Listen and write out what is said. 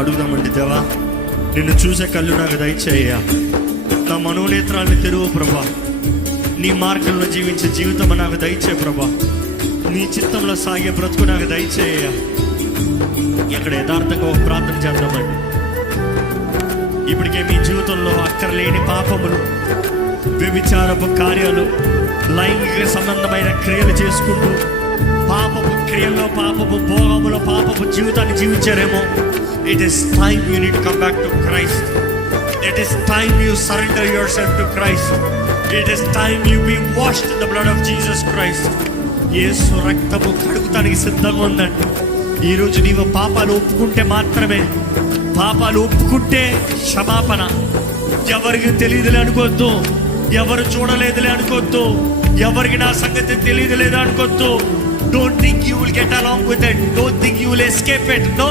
అడుగుదామండి. దేవా, నిన్ను చూసే కళ్ళు నాకు దయచేయ, నా మనోనేత్రాన్ని తెరువు ప్రభా. నీ మార్గంలో జీవించే జీవితం నాకు దయచే ప్రభా. నీ చిత్తంలో సాగే బ్రతుకు నాకు దయచేయ. ఇక్కడ యథార్థంగా ఒక ప్రార్థన చేద్దామండి. ఇప్పటికే మీ జీవితంలో అక్కర్లేని పాపములు, వ్యభిచారపు కార్యాలు, లైంగిక సంబంధమైన క్రియలు చేసుకుంటూ పాపపు క్రియల్లో, పాపపు భోగములో, పాపపు జీవితాన్ని జీవించారేమో. It is time you need come back to Christ. It is time you surrender yourself to Christ. It is time you be washed in the blood of Jesus Christ. Yesu రక్తము కడుగుతానికి సిద్ధంగా ఉందండి. ఈరోజు నీవు పాపాలు ఒప్పుకుంటే మాత్రమే, పాపాలు ఒప్పుకుంటే క్షమాపణ. ఎవరికి తెలియదులే అనుకోవద్దు, ఎవరు చూడలేదులే అనుకోవద్దు, ఎవరికి నా సంగతి తెలియదులేదు అనుకోవద్దు. Don't think you will get along with it. Don't think you will escape it. No.